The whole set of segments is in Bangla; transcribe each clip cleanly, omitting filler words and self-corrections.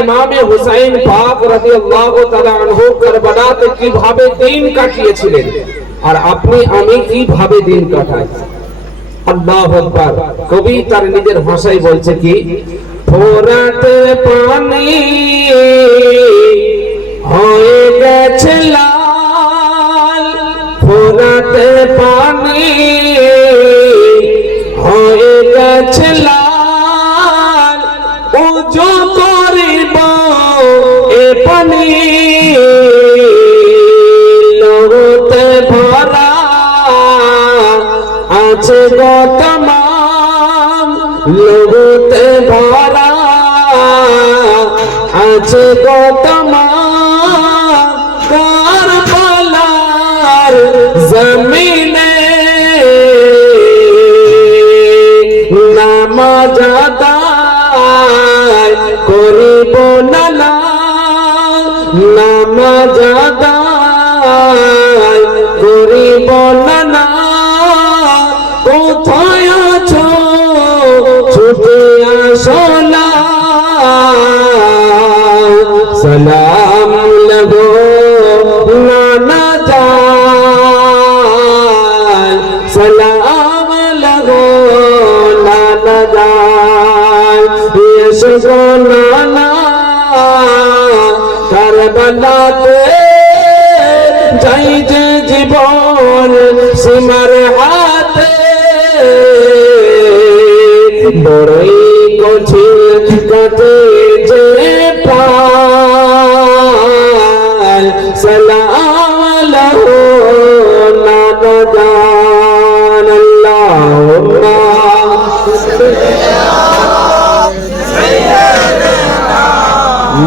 ইমামে হুসাইন পাক রাদিয়াল্লাহু তাআলা আনহু কারবালাতে কিভাবে দিন কাটিয়েছিলেন আর আপনি আমি কিভাবে দিন কাটাই। আল্লাহু আকবার। কবি তার নিজের ভাষায় বলছে কি, ফোরাতে পানি হয়ে গেছে লাল, ফোরাতে পানি হয়ে গেছে লাল, ওযু করিব এ পানি লোতে ভরা আছে গো তমাম, লোতে ভরা আছে গো তমাম, কারবালার জমিনে নামাজ আদায় করিব না, নামাজ আদায় করিব না, কোথায় আছো ছুটে আসো না, সালাম লাগো নানা জান, সালাম লাগো নানা জান, এসো গো নানা কারবালাতে যাই যে জীবন সীমার হাতে, বড়ই কঠিন কাটে যে প্রাণ, সালাম লাগো নানা জান। আল্লাহুম্মা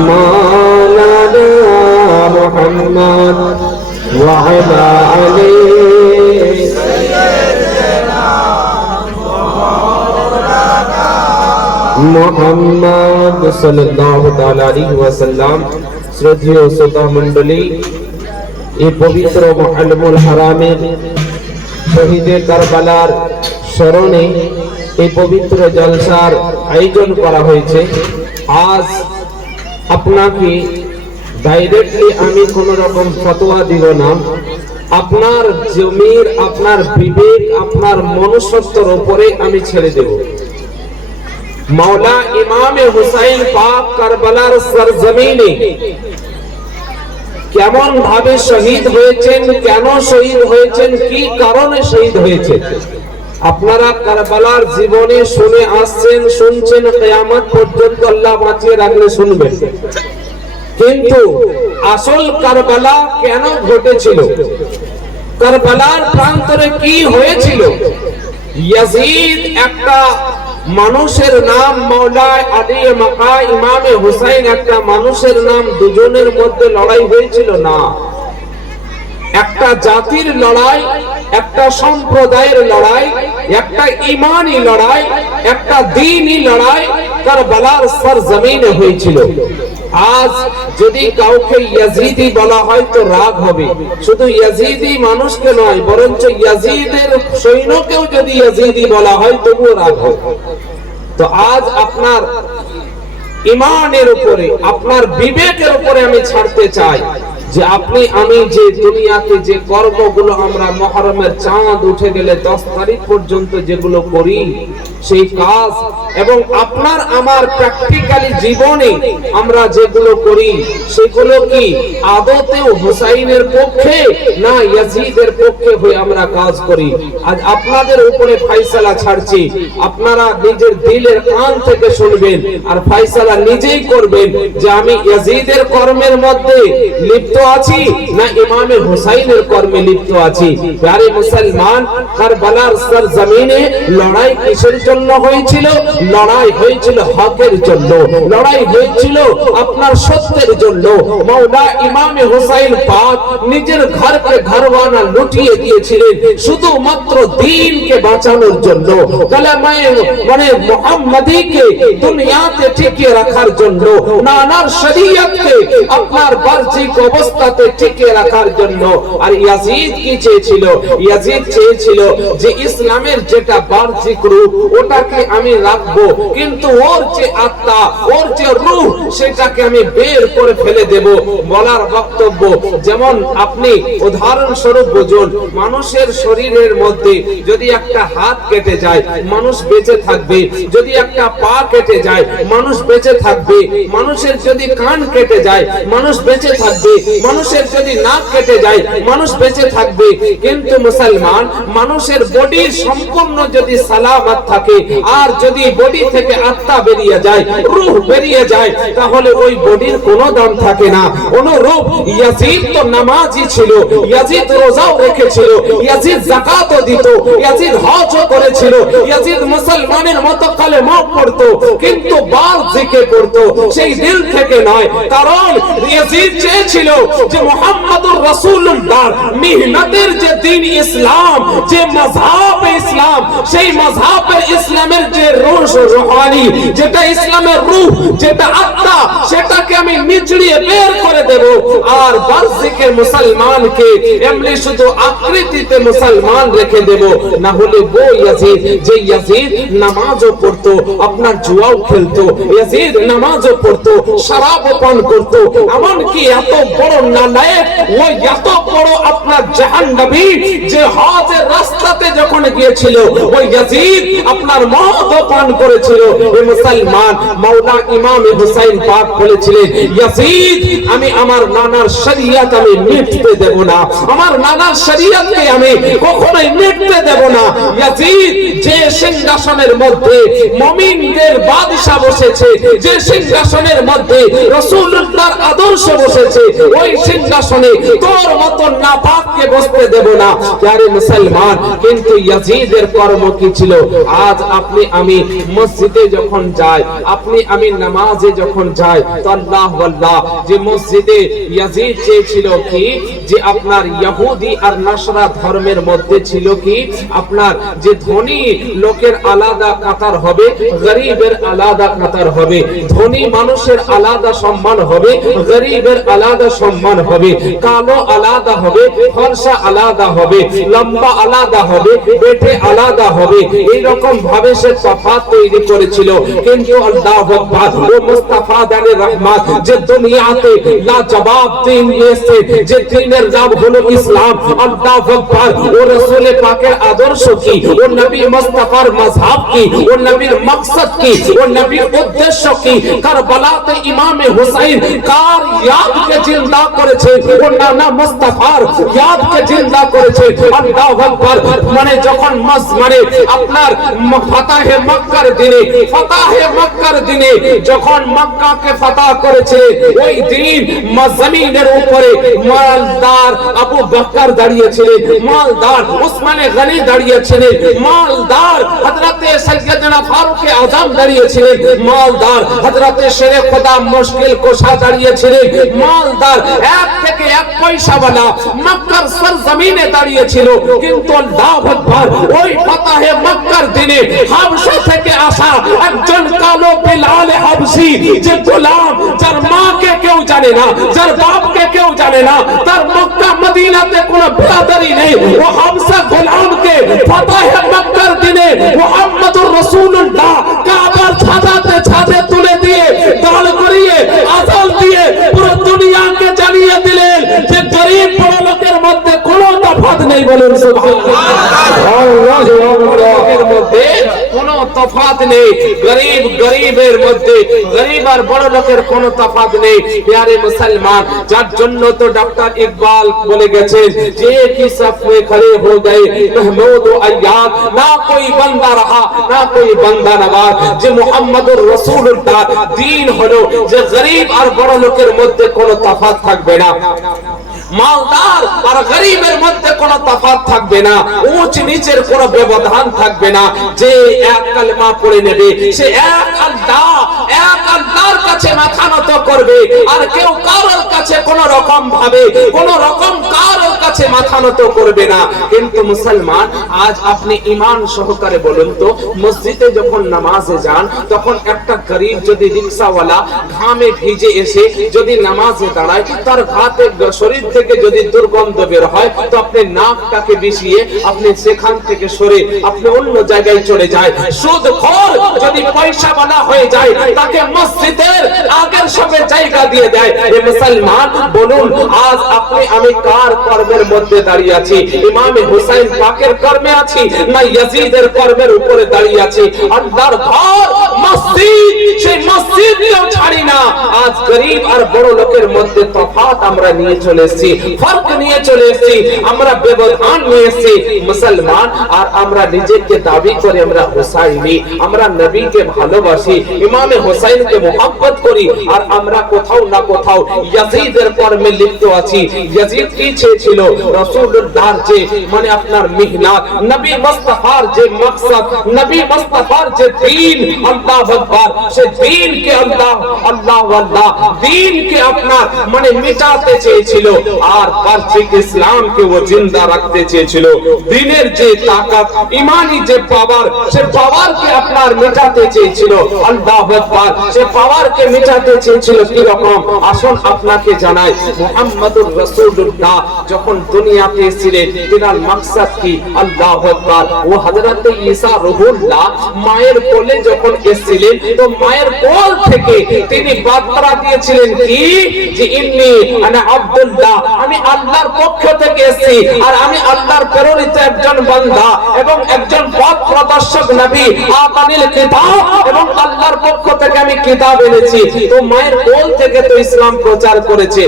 মাওলানা মুহাম্মদ ওয়া আলা আলিহি মুহাম্মদ সাল্লাল্লাহু তাআলা আলাইহি ওয়াসাল্লাম। শ্রদ্ধেয় শ্রোতা মণ্ডলী, এই পবিত্র মুআল্লিমুল হারামের শহীদে কারবালার স্মরণে এই পবিত্র জলসার আয়োজন করা হয়েছে। আজ আপনাকে ডাইরেক্টলি আমি কোন রকম ফতোয়া দিব না, আপনার জমির, আপনার বিবেক, আপনার মনুষ্যত্বের উপরে আমি ছেড়ে দেব। মৌলা ইমামে হুসাইন পাক কারবালার সরজমিনে কেমন ভাবে শহীদ হয়েছেন, কেন শহীদ হয়েছেন, কি কারণে শহীদ হয়েছেন, আপনারা কারবালার জীবনে শুনে আসছেন, শুনছেন, কিয়ামত পর্যন্ত আল্লাহ বাঁচিয়ে রাখলে শুনবেন। কিন্তু আসল কারবালা কেন ঘটেছিল, কারবালার প্রান্তরে কি হয়েছিল? ইয়াজিদ একটা মানুষের নাম, মৌলা আলী মাকা ইমামে হুসাইন একটা মানুষের নাম, দুজনের মধ্যে লড়াই হয়েছিল না। একটা জাতির লড়াই, একটা সম্প্রদায়ের লড়াই, একটা ইমানি লড়াই, একটা দ্বীনি লড়াই কারবালার সরজমিনে হয়েছিল। আজ যদি কাউকে ইয়াজিদি বলা হয় তো রাগ হবে। শুধু ইয়াজিদি মানুষকে নয়, বরঞ্চ ইয়াজিদের সৈন্যকেও যদি ইয়াজিদি বলা হয় তবুও রাগ হবে। তো আজ আপনার ইমানের উপরে, আপনার বিবেকের উপরে আমি ছাড়তে চাই যে আপনি আমি যে দুনিয়াতে যে কর্মগুলো আমরা মুহররমের চাঁদ উঠে গেলে 10 তারিখ পর্যন্ত যেগুলো করি, সেই কাজ এবং আপনার আমার প্র্যাকটিক্যালি জীবনে আমরা যেগুলো করি সেগুলো কি আদতেও হুসাইনের পক্ষে না ইয়াজিদের পক্ষে হয়ে আমরা কাজ করি? আজ আপনাদের উপরে ফয়সালা ছাড়ছি, আপনারা নিজের দিলের কান থেকে শুনবেন আর ফয়সালা নিজেই করবেন যে আমি ইয়াজিদের কর্মের মধ্যে লিপ্ত আছি না ইমামে হুসাইনের কর্মে লিপ্ত আছি। প্যারে মুসলমান, কারবালার সরজমিনে লড়াই কিসের জন্য হয়েছিল? লড়াই হয়েছিল হকের জন্য, লড়াই হয়েছিল আপনার সত্যের জন্য। মওলা ইমামে হুসাইন পাক নিজের ঘরকে ঘরওয়ানা লুটিয়ে দিয়েছিলেন শুধুমাত্র দ্বীনকে বাঁচানোর জন্য, কালেমায়ে মানে মুহাম্মাদীকে দুনিয়াতে টিকিয়ে রাখার জন্য, নানার শরীয়তকে আপনার বাহ্যিক অবস্থাতে টিকিয়ে রাখার জন্য। আর ইয়াজিদ কি চেয়েছিল? ইয়াজিদ চেয়েছিল যে ইসলামের যেটা বাহ্যিক রূপ ওটাকে আমি রাখবো, কিন্তু ওর যে আত্মা, ওর যে রূহ, সেটাকে আমি বের করে ফেলে দেব। বলার বক্তব্য, যেমন আপনি উদাহরণস্বরূপ বুঝুন, মানুষের শরীরের মধ্যে যদি একটা হাত কেটে যায় মানুষ বেঁচে থাকবে, যদি একটা পা কেটে যায় মানুষ বেঁচে থাকবে, মানুষের যদি কান কেটে যায় মানুষ বেঁচে থাকবে, মানুষের যদি নাক কেটে যায় মানুষ বেঁচে থাকবে। কিন্তু মুসলমান, মানুষের বডির সম্পূর্ণ যদি সালামত থাকে আর যদি বডি থেকে আত্মা বেরিয়ে যায়, রূহ বেরিয়ে যায়, তাহলে ওই বডির কোনো দাম থাকে না। অনুরূপ ইয়াজিদ তো নামাজি ছিল, ইয়াজিদ রোজাও রেখেছিল, ইয়াজিদ যাকাতও দিত, ইয়াজিদ হজও করেছিল, ইয়াজিদ মুসলমানের মতো কালেমা পড়তো, কিন্তু বার জিকে পড়তো, সেই দিল থেকে নয়। কারণ ইয়াজিদ চেয়েছিল যে মুহাম্মদুর রাসূলুল্লাহ মিহনতের যে দ্বীন ইসলাম, যে মাযহাব ইসলাম, সেই মাযহাবের ইসলামের যে রূহানি, যেটা ইসলামের রূহ, যেটা আত্মা, সেটাকে আমি নিচড়িয়ে বের করে দেব। আর বারজিকের মুসলমানকে এমনি শুধু আকৃতিতে মুসলমান রেখে দেব। না হলে वो ইয়াজিদ, যে ইয়াজিদ নামাজও পড়তো, আপনার জুয়াও খেলতো, ইয়াজিদ নামাজও পড়তো, শরাবও পান করতো, এমনকি এত বড় নালায়েক, ও এত বড় আপনার জাহান্নামী যে হজের রাস্তাতে যখন গিয়েছিল ওই ইয়াজিদ আপনার মদও পান করেছিল। এই মুসলমান মাওলা ইমাম হুসাইন পাক বলেছিলেন, ইয়াজিদ আমি আমার নানার শরীয়ত আমি মিটতে দেব না, আমার নানার শরীয়তকে আমি কখনোই মিটতে দেব না। ইয়াজিদ যে সিংহাসনের মধ্যে মুমিনদের বাদশা বসেছে, যে সিংহাসনের মধ্যে রাসূলুল্লাহর আদর্শ বসেছে, ওই সিংহাসনে তোর মত নাপাককে বসতে দেব না। প্যারে মুসলমান, কিন্তু ইয়াজিদের কর্ম কি ছিল? আজ আপনি আমি মসজিদে যখন যাই, আপনি আমি নামাজে যখন যাই, তো আল্লাহ আল্লাহ, যে মসজিদে ইয়াজিদ চেয়েছিল কি যে আপনার ইহুদি আর নাসরা ধর্মের মধ্যে ছিল কি আপনার যে ধনী লোকের আলাদা কাতার হবে, গরিবের আলাদা কাতার হবে, ধনী মানুষের আলাদা সম্মান হবে, গরিবের আলাদা সম্মান হবে, কালো আলাদা হবে, ফর্সা আলাদা হবে, লম্বা আলাদা হবে, পেটে আলাদা হবে। এই রকম ভাবে সে তফাৎ তৈরি করেছিল। কিন্তু আল্লাহু আকবার, ও মুস্তাফা দানে রহমত, যে দুনিয়াতে লাজবাব দ্বীন নিয়েছে, যে দ্বীনের নাম হলো ইসলাম। আল্লাহু আকবার, ও রাসূল পাকের আদর্শ কি, ও নবী মুস্তাফার মাযহাব কি, ও নবীর মাকসাদ কি, ও নবীর উদ্দেশ্য কি। কারবালাতে ইমামে হুসাইন কার ইয়াদকে জিন্দা করেছে, ও নানা মুস্তাফার ইয়াদকে জিন্দা করেছে। আল্লাহু আকবার, মানে যখন মানে আপনার ফাতাহে মক্কার দিনে, ফাতাহে মক্কার দিনে যখন মক্কাকে ফাতাহ করেছে, ওই দিন জমিনের উপরে মালদার আবু বকর দাঁড়িয়েছিলেন, মালদার উসমানে গনি দাঁড়িয়েছিলেন, মালদার হযরতে সাইয়েদনা ফারুক আযম দাঁড়িয়েছিলেন, মালদার হযরতে শেরে খোদা মুশকিল কোশা দাঁড়িয়েছিলেন, মালদার এক থেকে এক পয়সাওয়ালা মক্কার সরজমিনে দাঁড়িয়েছিল। কিন্তু আল্লাহু আকবার, ওই ফাতাহে মক্কার দিনে হাবশা থেকে আসা একজন কালো বিলাল হাবশি, যে গোলাম, যার মাকে কেউ জানে না, যার বাপকে কেউ জানে না, তার মক্কা মদিনাতে কোনো বিরাদরি নেই, ও হাবশা গোলামকে ফাতাহে মক্কার দিনে মুহাম্মদুর রাসূলুল্লাহ কাবার ছাদে তুলে দিয়ে দাঁড় করিয়ে আযান দিয়ে পুরো দুনিয়াকে জানিয়ে দিলেন যে গরীব বড় লোকের মধ্যে কোনো তফাৎ নেই। বলেন সুবহানাল্লাহ। এর মধ্যে কোনো তফাৎ নেই, গরীব গরীবের মধ্যে, গরীব আর বড় লোকের কোনো তফাৎ নেই। প্যারে মুসলমান, যার জন্য তো ডক্টর ইকবাল বলে গেছেন যে কি সাফ মে খড়ে হো গয়ে महमूद ও আয়াদ, না কোই বান্দা রহা না কোই বান্দা নওয়াজ। যে মুহাম্মদুর রাসূলুল্লাহ দ্বীন হলো যে গরীব আর বড় লোকের মধ্যে কোনো তফাৎ থাকবে না, মালদার আর গরীবের মধ্যে কোনো তফাৎ থাকবে না, উঁচ নিচের কোনো ব্যবধান থাকবে না। যে এক কালেমা পড়ে নেবে সে এক আল্লাহর কাছে মাথা নত করবে, আর কেউ কারোর কাছে কোন রকম ভাবে কোন রকম কারোর কাছে মাথা নত করবে না। কিন্তু মুসলমান, আজ আপনি ঈমান সহকারে বলুন তো, মসজিদে যখন নামাজে যান তখন একটা গরীব যদি রিকশাওয়ালা ঘামে ভিজে এসে যদি নামাজে দাঁড়ায়, তার ঘাতে শরীর থেকে যদি দুর্গন্ধ বের হয়, তো আপনি নাকটাকে বিষিয়ে আপনি সেখান থেকে সরে আপনি অন্য জায়গায় চলে যায়। সুদখোর যদি পয়সাওয়ালা হয়ে যায়, তাকে মসজিদের আগের আদর্শকে জায়গা দিয়ে দেয়। এ মুসলমান বলুন, আজ আপনি আমি কার কর্মের মধ্যে দাঁড়িয়ে আছি? ইমামে হুসাইন পাকের কর্মে আছি না ইয়াজিদের কর্মের উপরে দাঁড়িয়ে আছি? আল্লাহর ঘর মসজিদ, সেই মসজিদকেও ছাড়ি না। আজ গরিব আর বড় লোকের মধ্যে তফাৎ আমরা নিয়ে চলে এসেছি, ফরক নিয়ে চলে এসেছি, আমরা ব্যবধান নিয়ে এসেছি মুসলমান। আর আমরা নিজেকে দাবি করে আমরা হুসাইনি, আমরা নবীকে ভালোবাসি, ইমামে হুসাইনকে মোহাব্বত করি, আর আমরা কোথাও না কোথাও ইয়াজিদের কর্মে লিপ্ত আছি। ইয়াজিদ কি চেয়েছিল? রাসূলুল্লাহর যে মানে আপনার মেহনত, নবী মুস্তাফার যে মাকসাদ, নবী মুস্তাফার যে দ্বীন, আল্লাহু আকবার, সে দ্বীনকে আল্লাহ আল্লাহ দ্বীনকে আপনার মানে মিটাতে চেয়েছিল, আর বাহ্যিক ইসলামকে ও জিন্দা রাখতে চেয়েছিল। দ্বীনের যে তাকাত, ইমানি যে পাওয়ার, সে পাওয়ারকে আপনার মিটাতে চেয়েছিল। আল্লাহু আকবার, সে পাওয়ারকে মিটাতে চেয়েছিল। কি রকম? আসুন আপনাকে জানাই, মুহাম্মদুর রাসূলুল্লাহ যখন দুনিয়াতে এসেছিলেন, তিনার মাকসাদ কি? আল্লাহু আকবার, ও হযরত ঈসা রূহুল্লাহ মায়ের কোলে যখন এসেছিলেন, তো মায়ের কোল থেকে তিনি বার্তা দিয়েছিলেন কি? যে ইন্নী আনা আব্দুল্লাহ, আমি আল্লাহর পক্ষ থেকে এসেছি, আর আমি আল্লাহর প্রেরিত একজন বান্দা এবং একজন পথ প্রদর্শক নবী। আতানিল কিতাব, এবং আল্লাহর পক্ষ থেকে আমি কিতাব এনেছি। তো মায়ের কোল থেকে তো ইসলাম প্রচার করেছে।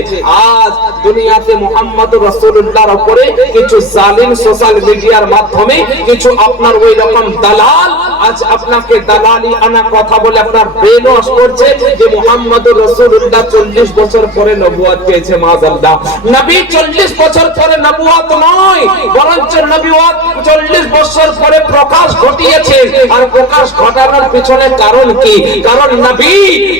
আজ দুনিয়াতে মুহাম্মদুর রাসূলুল্লাহর উপরে কিছু জালিম সোশ্যাল মিডিয়ার মাধ্যমে কিছু আপনার ওই রকম দালাল আজ আপনাকে দালালি আনা কথা বলে আপনার ব্রেন ওয়াশ করছে যে মুহাম্মদুর রাসূলুল্লাহ 40 বছর পরে নবুয়ত পেয়েছে। মাযাল্লাহ, নবী 40 বছর পরে নবুয়ত নয়, বরঞ্চ নবুয়ত 40 বছর পরে প্রকাশ ঘটিয়েছেন। আর প্রকাশ ঘটানোর পিছনে কারণ কি? কারণ নবী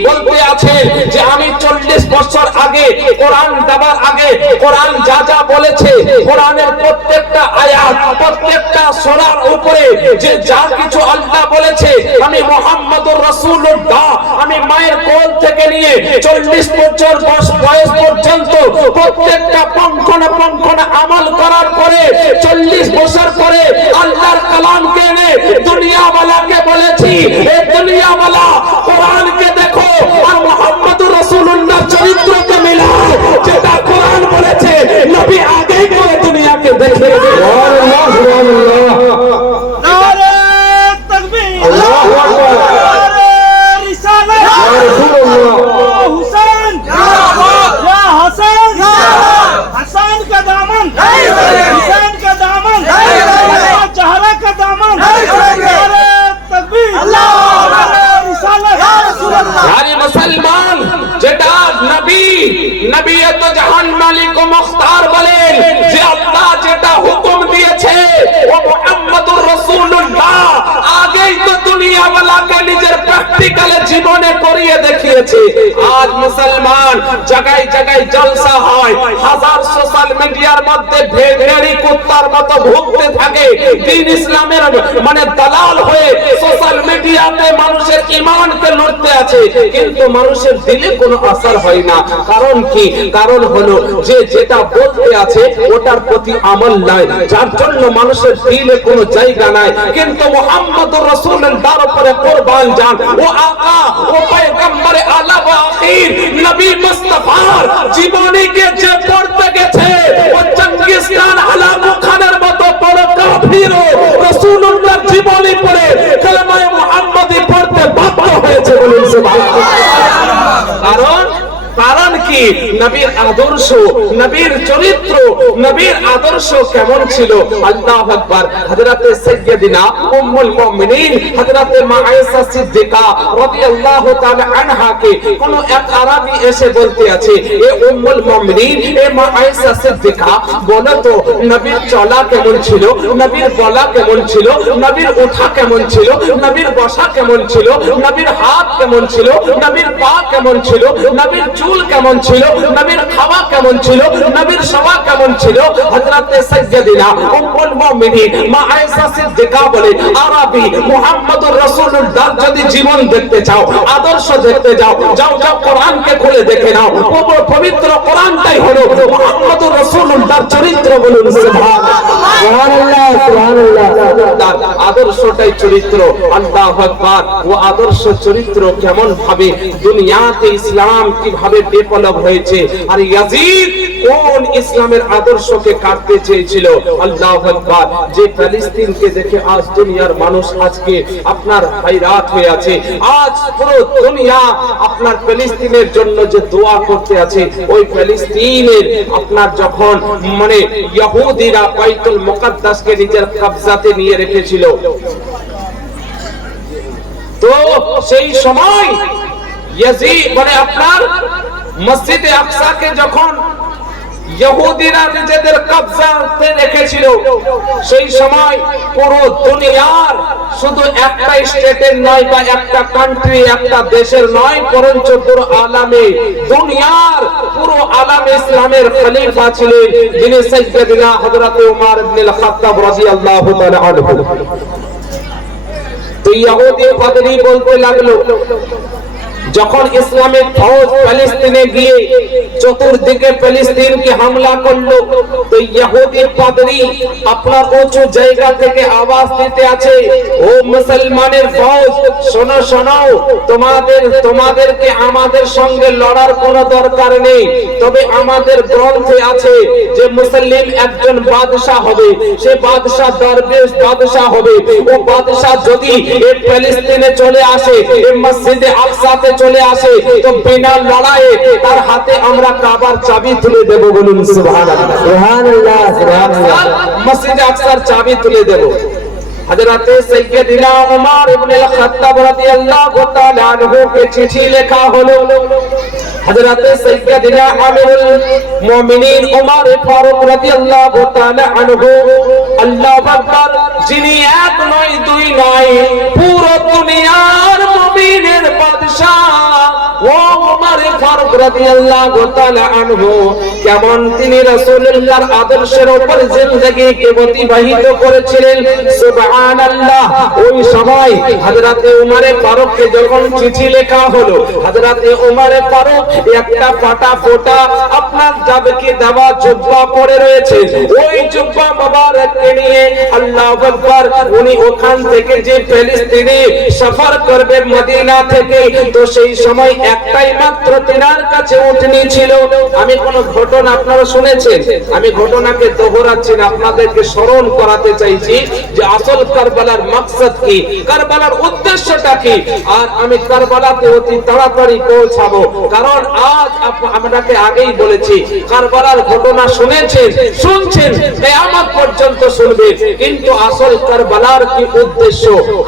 বলতে আছেন যে আমি 40 বছর আগে, কোরআন দেওয়ার আগে, কোরআন যা যা বলেছে, কোরআনের প্রত্যেকটা আয়াত, প্রত্যেকটা সূরার উপরে যে যা কিছু আল্লাহ বলেছে, আমি মুহাম্মদুর রাসূলুল্লাহ আমি মায়ের কোল থেকে নিয়ে 40 বছর বয়স পর্যন্ত প্রত্যেকটা পঙ্খনা আমল করার পরে 40 বছর পরে আল্লাহর কালামকে এনে দুনিয়াওয়ালাকে বলেছি, এই দুনিয়াওয়ালা কোরআনকে দেখো আর মুহাম্মদুর রাসূলুল্লাহর চরিত্রকে মিলাও। যেটা কোরআন বলেছে নবী আগেই করে দুনিয়াকে দেখিয়ে দিয়েছে। আল্লাহ নারে তাকবীর, আল্লাহু আকবার, নারে রিসালাত, ইয়া রাসূলুল্লাহ, হুসাইন জিন্দাবাদ, ইয়া হাসান জিন্দাবাদ, হাসান का दामन हुसैन का दामन, जहरा का दामन, नारे तकबीर, नारे रिसालत, या रसूल अल्लाह। यानी मुसलमान যেটা নবী তো জাহান মালিক ও মুখতার বলেন যে আল্লাহ যেটা হুকুম দিয়েছে ও মুহাম্মদুর রাসূলুল্লাহ আগেই তো দুনিয়াওয়ালাকে নিজের প্র্যাকটিক্যালে জীবনে করিয়ে দেখিয়েছে। আজ মুসলমান জায়গায় জায়গায় জলসা হয়, হাজার সোশ্যাল মিডিয়ার মধ্যে ভেড়ি কুত্তার মতো ভুগতে থাকে, দ্বীন ইসলামের মানে দালাল হয়ে সোশ্যাল মিডিয়াতে মানুষের ঈমানকে লুটতে আছে, কিন্তু মানুষের দিলে কোনো আসর হয় না। কারণ কি? কারণ হলো যে যেটা বলতে আছে ওটার প্রতি আমল নাই, যার জন্য মানুষের দিলে কোনো জায়গা নাই। কিন্তু মুহাম্মদুর রাসূলুল্লাহর উপরে কুরবান যান, ও আকা ও পয়গম্বরে আলা ওয়া আখির নবী মুস্তাফার জীবনীকে যে পড়তে গেছে ও চেঙ্গিস খান আলামু খানের মতো বড় কাফিরও রাসূলুল্লাহর জীবনী পড়ে কালেমায়ে মুহাম্মদি পড়তে বাধ্য হয়েছে। বলুন সুবহানাল্লাহ। কারণ কি? নবীর আদর্শ, নবীর চরিত্র, নবীর আদর্শ কেমন ছিল? আল্লাহু আকবার। হযরতে সাইয়্যিদিনা উম্মুল মুমিনিন হযরতে মা আয়েশা সিদ্দিকা রাদিয়াল্লাহু তাআলা আনহাকে কোন এক আরবি এসে বলতে আছে, এ উম্মুল মুমিনিন, এ মা আয়েশা সিদ্দিকা, বলো তো নবীর চলা কেমন ছিল, নবীর বলা কেমন ছিল, নবীর ওঠা কেমন ছিল, নবীর বসা কেমন ছিল, নবীর হাত কেমন ছিল, নবীর পা কেমন ছিল, নবীর চুল কেমন ছিল, নবীর খাওয়া কেমন ছিল, নবীর শোয়া কেমন ছিল? হযরতে সাইয়্যিদিনা উম্মুল মুমিনিন মা আয়েশা সিদ্দিকা বলে, আরবি মুহাম্মদুর রাসূলুল্লাহ যদি জীবন দেখতে চাও, আদর্শ দেখতে যাও, যাও যাও কোরআনকে খুলে দেখে নাও। পবিত্র কোরআনটাই হলো মুহাম্মদুর রাসূলুল্লাহর চরিত্র। বলুন সুবহানাল্লাহ। সুবহানাল্লাহ সুবহানাল্লাহ। তার আদর্শটাই চরিত্র। আল্লাহু আকবার। ও আদর্শ চরিত্র কেমন ভাবে দুনিয়াতে ইসলাম কিভাবে ডেভেলপ হয়েছে, আর ইয়াজিদ কোন ইসলামের আদর্শকে কাটতে চেয়েছিল। আল্লাহু আকবার। যে ফিলিস্তিনকে দেখে আজ দুনিয়ার মানুষ আজকে আপনার হায়রাত হয়ে আছে। আজ পুরো দুনিয়া আপনার ফিলিস্তিনের জন্য যে দোয়া করতে আছে, ওই ফিলিস্তিনের আপনার যখন মানে ইহুদিরা বাইতুল মুকাদ্দাসকে নিজের কবজাতে নিয়ে রেখেছিল, তো সেই সময় ইয়াজিদ মানে আপনার মসজিদে আকসাকে যখন ইহুদিরা নিজেদের কবজাতে রেখেছিল, সেই সময় পুরো দুনিয়ার শুধু একটা স্টেটের নয় বা একটা কান্ট্রি একটা দেশের নয়, বরঞ্চ পুরো আলামে দুনিয়ার পুরো আলামে ইসলামের খলিফা ছিলেন যিনি সাইয়্যিদনা হযরত ওমর ইবনে খাত্তাব রাদিয়াল্লাহু তাআলা আনহু। তো ইহুদি পাদ্রী বলতে লাগলো, যখন ইসলামের ফৌজ ফিলিস্তিনে গিয়ে চতুর্দিকে ফিলিস্তিনকে হামলা করলো, তো ইহুদি পাদ্রী আপনার উঁচু জায়গা থেকে আওয়াজ দিতে আছে, ও মুসলমানের ফৌজ শোনো শোনো, তোমাদেরকে আমাদের সঙ্গে লড়ার কোনো দরকার নেই, তবে আমাদের গ্রন্থে আছে যে মুসলিম একজন বাদশা হবে, সে বাদশা দরবেশ বাদশা হবে। ও বাদশা যদি এই ফিলিস্তিনে চলে আসে, এই মসজিদে আকসাতে চলে আসে, তো বিনা লড়াইয়ে তার হাতে আমরা কাবার চাবি তুলে দেব। বলুন সুবহানাল্লাহ সুবহানাল্লাহ সুবহানাল্লাহ। মসজিদে আকসার চাবি তুলে দেব। হযরতে সাইয়্যিদনা ওমর ইবনে খাত্তাব রাদিয়াল্লাহু তাআলা আনহু কে চিঠি লেখা হলো। হযরতে সাইয়্যিদনা আমিরুল মুমিনিন ওমর ফারুক রাদিয়াল্লাহু তাআলা আনহু, আল্লাহু আকবার, যিনি এক নয় দুই নয় পুরো দুনিয়ার মুমিনের বাদশা, ও ওমর ফারুক রাদিয়াল্লাহু তাআলা আনহু, কেমন তিনি রাসূলুল্লাহর আদর্শের উপর জিন্দেগিকে অতিবাহিত করেছিলেন। সুবহানাল্লাহ। ওই সময় হযরতে ওমর ফারুককে যখন চিঠি লেখা হলো, হযরতে ওমর ফারুক একটা ফাটা ফোটা আপনার যাবকে দেওয়া জুব্বা পরে রয়েছে, ওই জুব্বা মোবারককে নিয়ে আল্লাহু আকবার উনি ওখান থেকে যে ফিলিস্তিনে সফর করবে মদিনা থেকে, তো সেই সময় একটাই মাত্র তিনার কাছে উটনি ছিল। আমি কোন ঘটনা আপনারা শুনেছেন, আমি ঘটনাকে দোহরাচ্ছি না, আপনাদেরকে স্মরণ করাতে চাইছি যে আসল কারবালার মাকসাদ কি, কারবালার উদ্দেশ্যটা কি, আর আমি কারবালাতে অতি তাড়াতাড়ি পৌঁছাবো। কারণ আজ আপনাকে আগেই বলেছি, কারবালার ঘটনা শুনেছেন শুনছেন কিয়ামত পর্যন্ত শুনবেন, কিন্তু আসল কারবালার কি উদ্দেশ্য,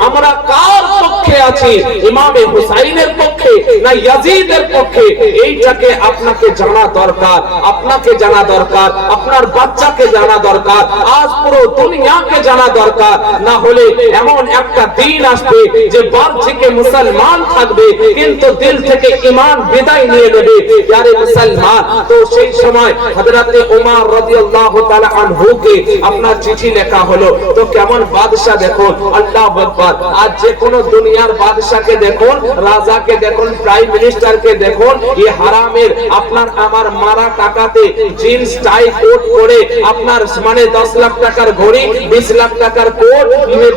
আমরা কার পক্ষে আছি, ইমামে হুসাইনের পক্ষে না ইয়াজিদের পক্ষে, এইটাকে আপনাকে জানা দরকার, আপনাকে জানা দরকার, আপনার বাচ্চাকে জানা দরকার, আজ পুরো দুনিয়াকে জানা দরকার। না হলে এমন একটা দিন আসবে যে বাহ্যিকে মুসলমান থাকবে কিন্তু দিল থেকে ঈমান বিদায় নিয়ে নেবে। यारे মুসলমান, তো সেই সময় হযরতে ওমর রাদিয়াল্লাহু তাআলা আনহুকে আপনার চিঠি লেখা হলো। তো কেমন বাদশা দেখুন, আল্লাহু আকবার। আজ যে কোন দুনিয়ার বাদশাকে দেখুন, রাজাকে দেখুন, প্রাইম মিনিস্টারকে দেখুন, এই হারামের আপনার আমার মারা টাকাতে জিন্স টাই কোট করে আপনার মানে 10 লাখ টাকার ঘড়ি, 20 লাখ টাকার কোট,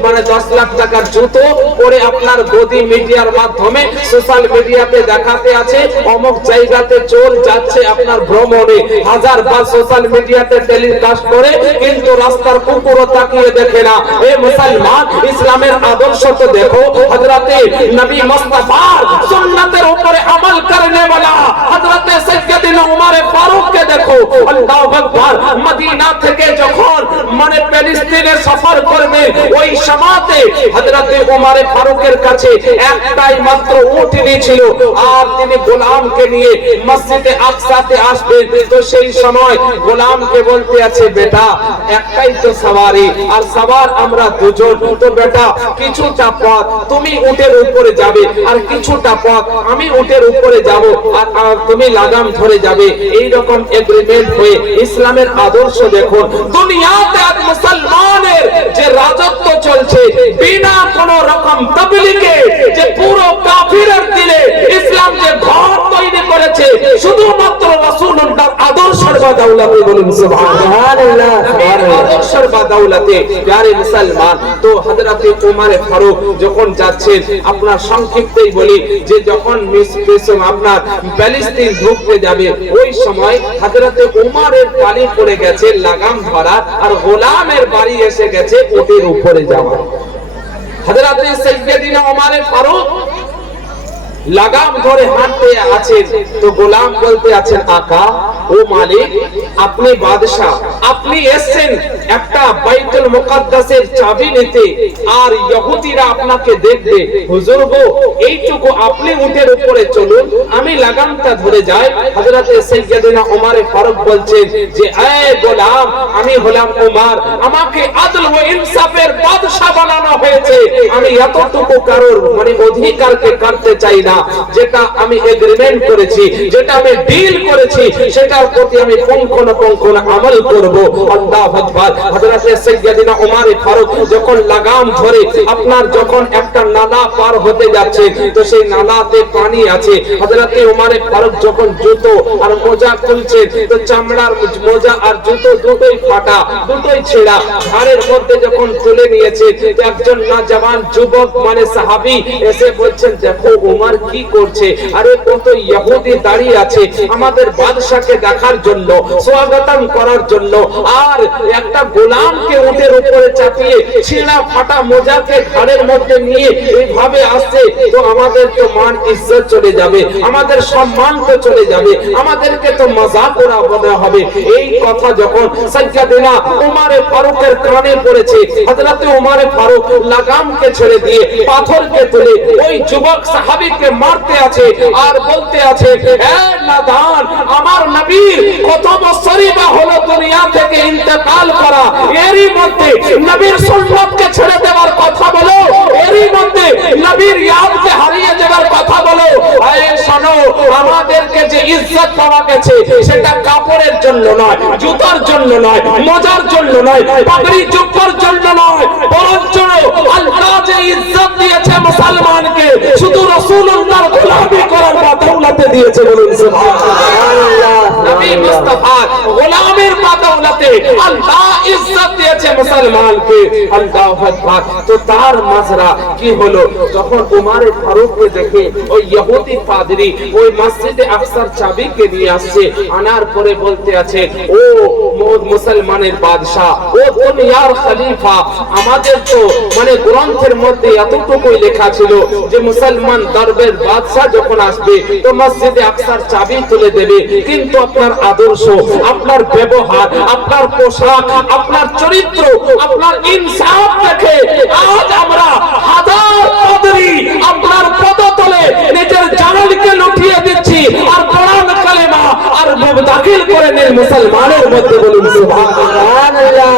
মানে 10 লাখ টাকার জুতো পরে আপনার গদি মিডিয়ার মাধ্যমে সোশ্যাল মিডিয়াতে দেখাতে আছে অমুক জায়গাতে চোর যাচ্ছে আপনার ভ্রমণে, হাজার বার সোশ্যাল মিডিয়াতে টেলিকাস্ট করে, কিন্তু রাস্তার কুকুরও তাকিয়ে দেখে না। এ মুসলমান, ইসলামের আদর্শ তো দেখো, হযরতে নবী মুস্তাফার সুন্নতের উপরে আমল করনে वाला হযরতে সাইয়্যিদনা ওমর ফারুক কে দেখো। আল্লাহু আকবার। মদিনা থেকে যখন মানে ফিলিস্তিনে সফর করবে, ওই সময়তে হযরতে ওমর ফারুকের কাছে একটাই মাত্র উটনি ছিল, আর তিনি গোলামকে নিয়ে মসজিদে আকসাতে আসবেন। তো সেই সময় গোলামকে বলতে আছে, বেটা একটাই তো সওয়ারি, আর সওয়ার আমরা দুজন, তো বেটা কিছুটা পথ তুমি উটের উপরে যাবে, আর কিছুটা পথ আমি উটের উপরে যাব, আর তুমি লাগাম ধরে যাবে। এই রকম এগ্রিমেন্ট হয়ে ইসলামের আদর্শ দেখুন। দুনিয়াতে আজ মুসলমানের যে রাজত্ব চলছে, বিনা কোন রকম তাবলীগে, যে পুরো কাফিরের দিলে ইসলাম যে ঘর তৈরি করেছে, শুধুমাত্র রাসূলুল্লাহর আদর্শের বাদাউলাতে, বলুন সুবহানাল্লাহ, নবীর আদর্শের বাদাউলাতে। প্যারে মুসলমান, তো হযরতে ওমর ফারুক যখন যাচ্ছেন, আপনার সংক্ষিপ্তই বলি যে যখন আপনার প্যালেস্টাইন ঢুকতে যাবে, ওই সময় হযরতে ওমরের পানি পড়ে গেছে লাগাম ধরা, আর গোলামের বাড়ি এসে গেছে ওটের উপরে যাওয়া। হযরতে সাইয়্যিদিনা ওমর ফারুক লাগাম ধরে হাঁটতে আছেন, তো গোলাম বলতে আছেন, আকা ও মালিক, আপনি বাদশা, আপনি এসেছেন একটা বাইতুল মুকাদ্দাসের চাবি নিতে, আর ইহুদিরা আপনাকে দেখবে। হুজুর গো, এইটুকু আপনি উটের উপরে চলুন, আমি লাগামটা ধরে যাই। হযরতে সাইয়্যিদিনা ওমর ফারুক বলছেন যে এ গোলাম, আমি হলাম ওমর, আমাকে আদল ও ইনসাফের বাদশা বানানো হয়েছে, আমি এতটুকু কারোর অধিকারকে কাটতে চাই না। যেটা আমি এগ্রিমেন্ট করেছি, যেটা আমি ডিল করেছি, সেটার প্রতি আমি পুঙ্খানুপুঙ্খ আমল করব। আল্লাহু আকবার। হযরতে সাইয়্যিদিনা ওমর ফারুক যখন লাগাম ধরে আপনার যখন একটা নালা পার হতে যাচ্ছে, তো সেই নালাতে পানি আছে, হযরতে ওমর ফারুক যখন জুতো আর মোজা খুলছে, তো চামড়ার মোজা আর জুতো দুটোই ফাটা, দুটোই ছেঁড়া, ঘাড়ের মধ্যে যখন তুলে নিয়েছে, একজন নওজওয়ান যুবক সাহাবী এসে বলছেন, দেখো ওমর কি করছে। আরে কত ইহুদি দাঁড়িয়ে আছে আমাদের বাদশাকে দেখার জন্য, স্বাগতম করার জন্য, আর একটা গোলামকে উটের উপরে চাপিয়ে ছিঁড়া ফাটা মোজাকে ঘাড়ের মধ্যে নিয়ে এইভাবে আসছে, তো আমাদের তো মান ইজ্জত চলে যাবে, আমাদের সম্মান তো চলে যাবে, আমাদেরকে তো মজাক করা মনে হবে। এই কথা যখন সাইয়্যিদিনা ওমর ফারুকের কানে পড়েছে, হযরতে ওমর ফারুক লাগামকে ছেড়ে দিয়ে পাথরকে তুলে ওই যুবক সাহাবীকে মারতে আছে আর বলতে আছে, এ নাদান, আমার নবীর কত বছরই বা হলো দুনিয়া থেকে ইন্তেকাল করা, এরই মধ্যে নবীর সুন্নতকে ছেড়ে দেওয়ার কথা বলো, এরই মধ্যে নবীর ইয়াদকে হারিয়ে যাওয়ার কথা বলো। আরে শোনো, আমাদেরকে যে ইজ্জত পাওয়া গেছে সেটা কাপড়ের জন্য নয়, জুতার জন্য নয়, মোজার জন্য নয়, পাগড়ি জুব্বার জন্য নয়, বরঞ্চ আল্লাহ যে ইজ্জত দিয়েছে মুসলমানকে শুধু রাসূলুল্লাহর গোলামি করার বাদৌলতে দিয়েছে, বলুন সুবহানাল্লাহ। নবী মুস্তাফা গোলামের বাদৌলতে আল্লাহ ইজ্জত দিয়েছে মুসলমানকে। আল্লাহু আকবার। তো তার মাজরা কি হলো, যখন ওমর ফারুককে দেখে ওই ইহুদি পাদ্রী ওই মসজিদে আকসার চাবিকে নিয়ে আসছে, আনার পরে বলতে আছে, ও মুসলমানের বাদশা, ও দুনিয়ার খলিফা, আমাদের তো গ্রন্থের মধ্যে এতটুকুই লেখা ছিল যে মুসলমান দরবের বাদশা যখন আসবে তো মসজিদে আকসার চাবি তুলে দেবে, কিন্তু আপনার আদর্শ, আপনার ব্যবহার, আপনার পোশাক, আপনার চরিত্র, আপনার ইনসাফ দেখে আজ আমরা হাজার পাদ্রী আপনার পদতলে নিজের জানকে লুটিয়ে দিচ্ছি, আর কোরআন কালেমা আর দাখিল করে নেন মুসলমানের মধ্যে, বলুন সুবহানাল্লাহ।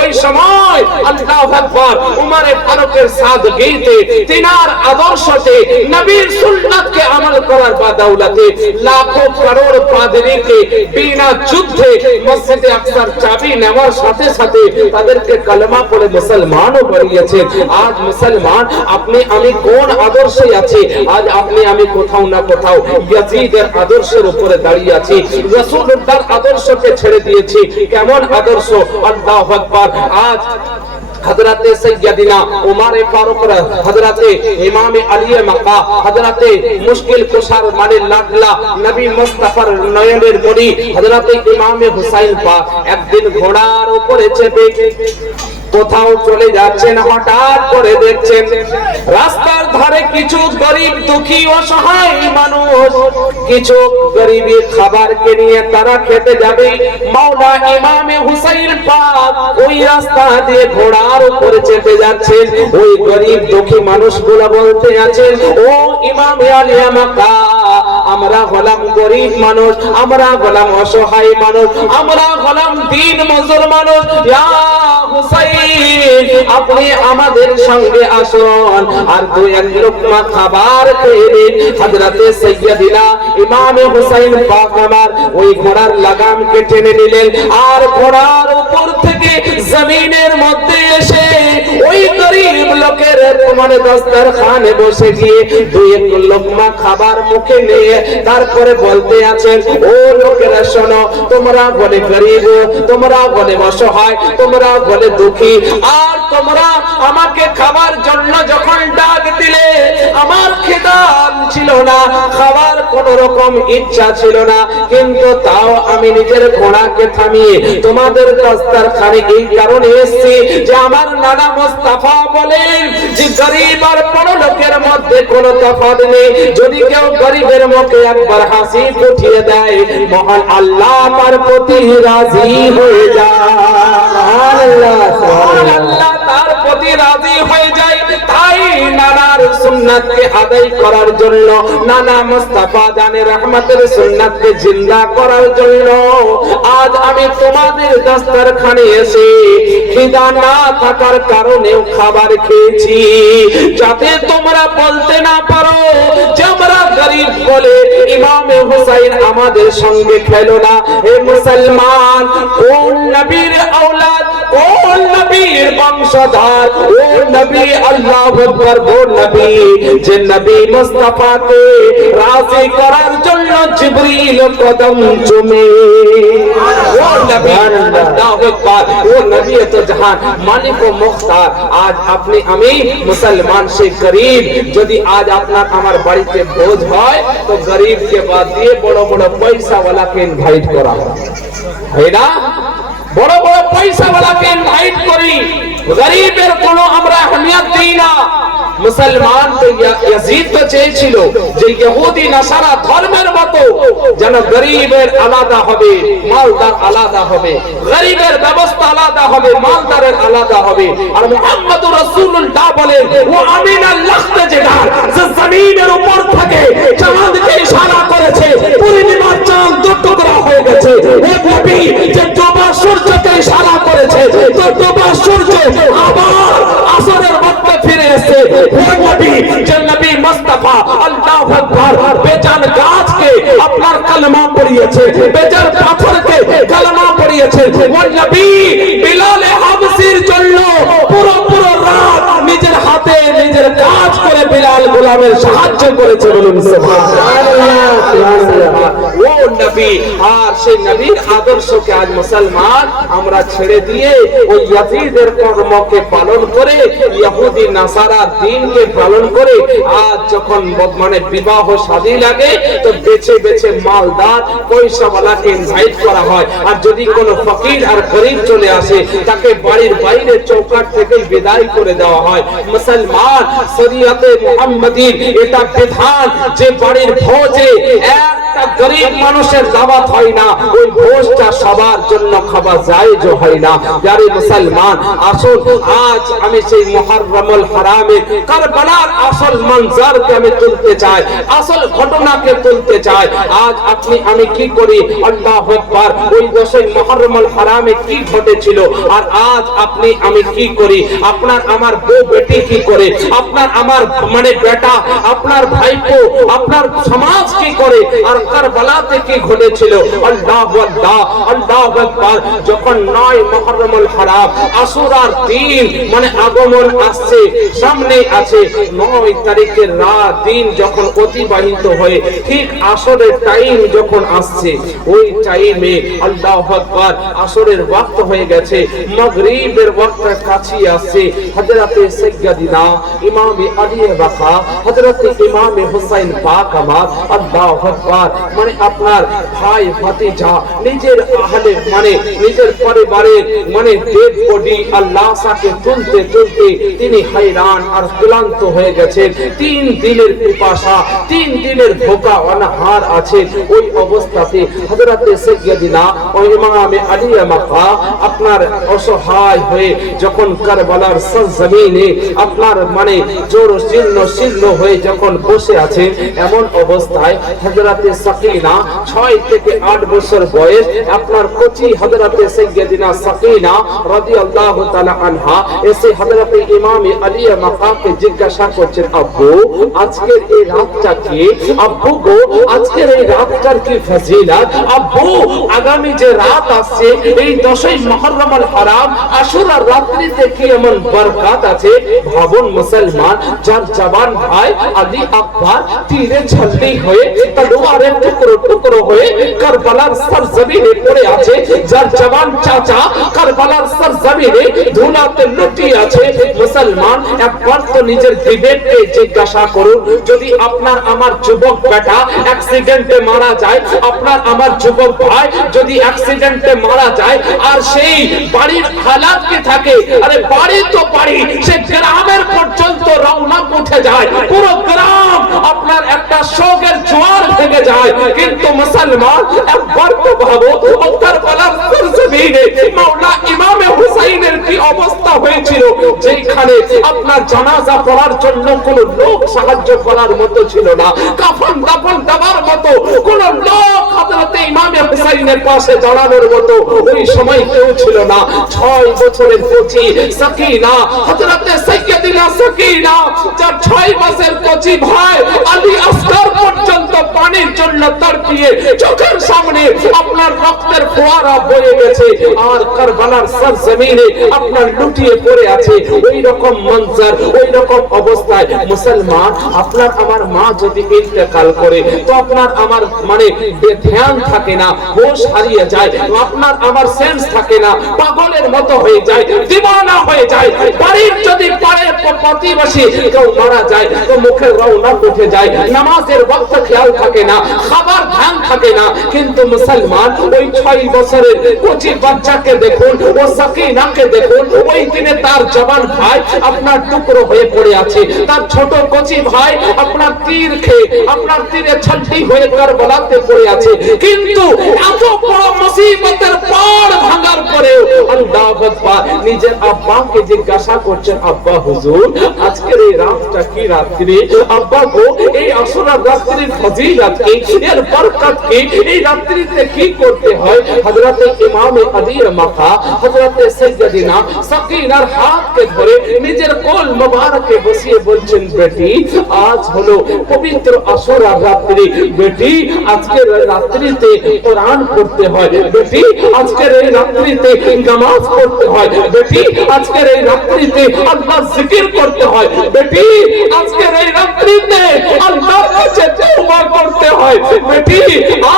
ওই সময় আল্লাহু আকবার, ওমর ফারুকের সাদগীতে, তিনার আদর্শতে, নবীর সুন্নাতকে আমল করার বাদৌলতে লাখো করোড় পাদ্রীকে বিনা যুদ্ধে মসজিদে আকসার চাবি নেওয়ার সাথে সাথে তাদেরকে কালেমা পড়ে মুসলমানও বানিয়েছেন। আজ মুসলমান আপনি আমি কোন আদর্শে আছি? আজ আপনি আমি কোথাও না কোথাও ইয়াজিদের আদর্শের উপরে দাঁড়িয়ে আছি, রাসূলুল্লাহর আদর্শকে ছেড়ে দিয়েছি। কেমন আদর্শ! আল্লাহু আকবার। আজ হযরতে সাইয়্যিদিনা ওমর ফারুক, হযরতে ইমামে আলী মাকা, হযরতে মুশকিল কুশার লাডলা নবী মুস্তাফার নয়নের মণি হযরতে ইমামে হুসাইন পাক একদিন ঘোড়ার উপরে চেপে কোথাও চলে যাচ্ছেন, হঠাৎ করে দেখছেন রাস্তার ধারে কিছু গরিব দুঃখী অসহায় মানুষ কিছু গরিবী খাবারকে নিয়ে তারা খেতে যাবে। মাওলা ইমামে হুসাইন পাক ওই রাস্তা দিয়ে ঘোড়ার উপরে চেপে যাচ্ছেন। ওই গরিব দুঃখী মানুষগুলো বলতে আছেন, ও ইমামে আলী মাকা, আমরা হলাম গরিব মানুষ, আমরা হলাম অসহায় মানুষ, আমরা হলাম দিন মজুর মানুষ, ইয়া হুসাইন আপনি আমাদের সঙ্গে আসুন আর দুই এক লোকমা খাবার খেয়ে নিন। হযরতে সাইয়্যিদিনা ইমামে হুসাইন পাক আমার ওই ঘোড়ার লাগামকে টেনে নিলেন, আর ঘোড়ার উপর থেকে জমিনের মধ্যে এসে ওই গরিব লোকের দস্তরখানে বসে গিয়ে দুই এক লোকমা খাবার মুখে নিয়ে তারপরে বলতে আছেন, ও লোকেরা শোনো, তোমরা বলে গরিব, তোমরা বলে অসহায়, তোমরা বলে দুঃখী, আর তোমরা আমাকে খাবার জন্য যখন ডাক দিলে আমার খিদা ছিল না, খাবার কোন রকম ইচ্ছা ছিল না, কিন্তু তাও আমি নিজের ঘোড়াকে থামিয়ে তোমাদের দস্তরখানে এই কারণে এসেছি যে আমার নানা মুস্তাফা বলেন যে গরিব আর বড় লোকের মধ্যে কোনো তফাৎ নেই। যদি কেউ গরিবের মুখে একবার হাসি ফুটিয়ে দেয়, মহান আল্লাহ তার প্রতি রাজি হয়ে যায়। আল্লাহ তার প্রতি রাজি হয়ে যায়। তাই নানার সুন্নাতকে আদায় করার জন্য, নানা মুস্তাফা জানের রহমতের সুন্নাতকে জিন্দা করার জন্য আজ আমি তোমাদের দস্তরখানে এসে খিদা না থাকার কারণেও খাবার খেয়েছি, যাতে তোমরা বলতে না পারো যে আমরা গরিব বলে ইমামে হুসাইন আমাদের সঙ্গে খেলো না। হে মুসলমান, কোন নবীর আওলাদ, কোন নবীর বংশধর, ও নবী আল্লাহু আকবার, ও নবী যে নবী মুস্তাফাকে রাজি করার জন্য জিবরিল কদম চুমে, ও নবী আল্লাহু আকবার, ও নবী তো জাহান মালিক ও মুখতার। আজ আপনি আমি মুসলমান সে গরিব, যদি আজ আপনার আমার বাড়িতে ভোজ হয় তো গরিবকে বাদ দিয়ে বড় বড় পয়সাওয়ালাকে ইনভাইট করা হয় না? বড় বড় পয়সাওয়ালাকে ইনভাইট করি, গরিবের কোনো আমরা আহমিয়ত দিই না। মুসলমান তো ইয়াজিদ তো চেয়েছিল যে ইহুদি নাসারা ধর্মের মতো যেন গরিবের আলাদা হবে, মালদার আলাদা হবে, গরিবের ব্যবস্থা আলাদা হবে, মালদারের আলাদা হবে। আর মুহাম্মদুর রাসূলুল্লাহ বলেন, ও আমিনাল লাখতে যেটা যে জমিনের উপর থেকে চাঁদকে ইশারা করেছে, পূর্ণিমার চাঁদ দু টুকরা হয়ে গেছে। ও নবী যে ডোবা সূর্যকে ইশারা করেছে, তো ডোবা সূর্য আবার আসরের মধ্যে ফিরে এসেছে। ও নবী যে নবী মুস্তাফা আল্লাহু আকবার বেজান গাছকে আপনার কালেমা পড়িয়েছে, বেজান পাথরকে কালেমা পড়িয়েছে। ও নবী বিলালে হাবশির জন্য পুরো রাত নিজের হাতে নিজের কাজ করে বিলাল গোলামের সাহায্য করেছে। বলুন সুবহানাল্লাহ, সুবহানাল্লাহ। ও নবী, আর সেই নবীর আদর্শকে আজ মুসলমান আমরা ছেড়ে দিয়ে ওই ইয়াজিদের কর্মকে পালন করে, ইহুদি নাসারা দ্বীনকে পালন করে, আজ যখন মানে বিবাহ শাদী লাগে তো বেছে বেছে মালদার পয়সাওয়ালাকে ইনভাইট করা হয়। আর যদি কোনো ফকির আর গরিব চলে আসে তাকে বাড়ির বাইরে চৌকাট থেকে বিদায় করে দেওয়া হয়। মুসলমান শরীয়তে মুহাম্মাদীর এটা বিধান যে বাড়ির ভোজে একটা গরিব মানুষের দাওয়াত হয় না, ওই ভোজটা সবার জন্য খাওয়া জায়েজ হয় না। যারা মুসলমান আসুন, আজ আমি সেই মুহররমুল হারামে কারবালার আসল মঞ্জারকে আমি তুলতে চাই, আসল ঘটনাকে তুলতে চাই। আজ আপনি আমি কি করি, আল্লাহু আকবার, ওই 10 মুহররমুল হারামে কি ঘটেছিল, আর আজ আপনি আমি কি করি, আপনার আমার বউ বেটি কি করে, আপনার আমার মানে বেটা, আপনার ভাইপো, আপনার সমাজ কি করে, আর কারবালাতে কি ঘটেছিল। আল্লাহু আল্লাহ, আল্লাহু আকবার। যখন 9 মুহররমুল হারাম আশুরার দিন মানে আগমন আসছে, সামনে আছে 9 তারিখের রাত দিন যখন অতিবাহিত হয়ে ঠিক আসরের টাইম যখন আসছে, ওই টাইমে আল্লাহু আকবার আসরের ওয়াক্ত হয়ে গেছে, মাগরিবের ওয়াক্ত কাছে আসছে। হযরতে সাইয়্যিদিনা ইমামে আলী বাকা, হযরতে ইমামে হুসাইন পাক আমার, আল্লাহু আকবার, মানে আপনার ভাই ভাতিজা, নিজের আহলে মানে নিজের পরিবারের মানে ডেড বডি আল্লাহ সাকে তুলতে তুলতে তিনি হায়রান আর ক্লান্ত হয়ে গেছেন। 3 দিনের পিপাসা, 3 দিনের ভোকা অনাহার আছে। ওই অবস্থাতে হযরতে সাইয়্যিদিনা ও ইমামে আলী মাকা আপনার অসহায় হয়ে যখন কারবালার সরজমিনে আপনার মানে জোর শীর্ণ হয়ে যখন বসে আছেন, এমন অবস্থায় হযরতে সাকিনা 6 থেকে 8 বছর বয়স আপনার কচি হযরতে সাইয়্যিদিনা সাকিনা রাদিয়াল্লাহু তাআলা আনহা এসে হযরতে ইমাম আলী মাকামকে জিজ্ঞাসা করছেন আব্বু আজকের এই রাতটা কি আব্বু গো আজকের এই রাতটার কি ফজিলত আব্বু আগামী যে রাত আসছে এই 10ই মুহররমুল হারাম আশুরার রাত্রিতে কি এমন বরকত আছে ভাবুন মুসলমান যার জবান ভাই আলী আকবর তীরে ঝলদি হয়ে তলোয়ারের টুকরো টুকরো হয়ে কারবালার সরজমিনে পড়ে আছে যার জবান চাচা কারবালার সরজমিনে ধুলাতে লুটিয়ে আছে মুসলমান একবার তো নিজের বিবেককে জিজ্ঞাসা করুন যদি আপনার আমার যুবক বেটা অ্যাক্সিডেন্টে মারা যায় আপনার আমার যুবক ভাই যদি অ্যাক্সিডেন্টে মারা যায় আর সেই বাড়ির হালাত কি থাকে আরে বাড়ি তো বাড়ি সে গ্রামের পর্যন্ত রওনা উঠে যায় পুরো গ্রাম আপনার একটা শোকের জোয়ার ভেঙে যায় কিন্তু মুসলমান একবার তো ভাবো কারবালার সরজমিনে মাওলা ইমামে হুসাইনের কি অবস্থা হয়েছিল যেখানে আপনার জানাজা পড়ার জন্য কোনো লোক সাহায্য করার মতো ছিল না কাফন দাফন দেওয়ার মতো কোন লোক হযরতে ইমামে হুসাইনের পাশে দাঁড়ানোর মতো ওই সময় কেউ ছিল না 6 বছরের কচি সাকিনা হযরতে সাইয়্যিদিনা সাকিনা যার 6 মাসের কচি ভাই আলী আসগর পর্যন্ত পানির জন্য তড়পিয়ে চোখের সামনে আপনার রক্তের ফোয়ারা বয়ে গেছে আর কারবালার সরজমিনে আপনার লুটিয়ে পড়ে আছে ওই রকম মঞ্জর ওই রকম অবস্থায় মুসলমান আপনার আমার মা যদি ইন্তেকাল করে তো আপনার আমার মানে ধ্যান থাকে না হোশ হারিয়ে যায় আপনার আমার সেন্স থাকে না পাগলের মতো হয়ে যায় দিওয়ানা হয়ে যায় বাড়ির যদি পাড়ে প্রতিবেশী কেউ মারা যায় তো মুখে রৌনক উঠে যায় নামাজের ওয়াক্ত খেয়াল থাকে না খাবার ধ্যান থাকে না কিন্তু মুসলমান ওই 6 বছরের কচি বাচ্চাকে দেখুন ও সাকিনাকে দেখুন ওই দিনে তার জবান ভাই আপনার টুকরো হয়ে পড়ে আছে তার ছোট কচি ভাই আপনার তীর খেয়ে আপনার তীরে ছলটি হয়ে কারবালাতে পড়ে আছে কিন্তু এত বড় মুসিবতের পর ভাঙার পরেও আল্লাহু আকবার নিজের আব্বাকে জিজ্ঞাসা করছেন আব্বা হুজুর আজকের এই রাতটা কি রাত্রি আব্বা গো এই আশুরার রাত্রির ফজিলত কি এর বরকত কি এই রাত্রিতে কি করতে হয় হযরতে ইমামে আলী মাকা হযরতে সাইয়্যিদিনা সাকিনার হাতকে ধরে নিজের কোল মোবারকে বসিয়ে বলছেন বেটি আজ হলো পবিত্র আশুরার রাত্রি বেটি আজকের রাত্রিতে কোরআন পড়তে হয় বেটি আজকের এই রাত্রিতে নামাজ পড়তে হয় বেটি আজকের এই রাত্রিতে আল্লাহর জিকির করতে হয় বেটি আজকের এই রাত্রিতে আল্লাহর কাছে তওবা করতে হয় বেটি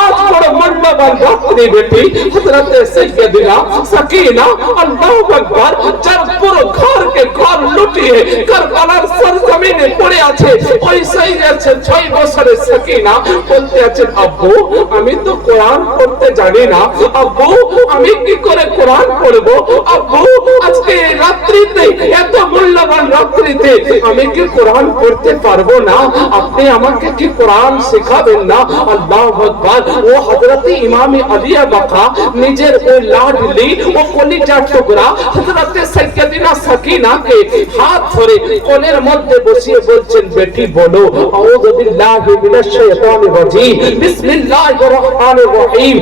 আজ বড় মূল্যবান রাত্রি বেটি হযরতে সাইয়্যিদিনা সাকিনা আল্লাহু আকবার যার পুরো ঘরকে ঘর লুটিয়ে কারবালার সরজমিনে পড়ে আছে ওই সাইয়্যিদ 6 বছরের সাকিনা বলতে আছেন আব্বু আমি তো কোরআন পড়তে জানি না আব্বু আমি কি করে কোরআন পড়বো আব্বু আজকে এই রাত্রিতে এত মূল্যবান রাত্রিতে আমি কি কোরআন পড়তে পারবো না আপনি আমাকে কি কোরআন শেখাবেন না আল্লাহু আকবার ও হযরতে ইমামে আলী মাকা নিজের ওই লাডলি ও কলিজার টুকরা হযরতে সাইয়্যিদিনা সাকিনাকে হাত ধরে কোলের মধ্যে বসিয়ে বলছেন বেটি বলো আউযু বিল্লাহি মিনাশ শাইতানির রাজিম বিসমিল্লাহির রহমানির রহিম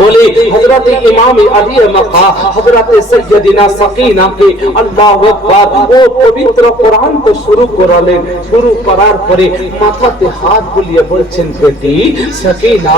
বলে হযরতে ইমামে আলী মাকা হযরতে সাইয়্যিদিনা সাকিনাকে আল্লাহু আকবার ও পবিত্র কোরআন তো শুরু করলেন শুরু করার পরে মাথাতে হাত বুলিয়ে বলছেন বেটি সাকিনা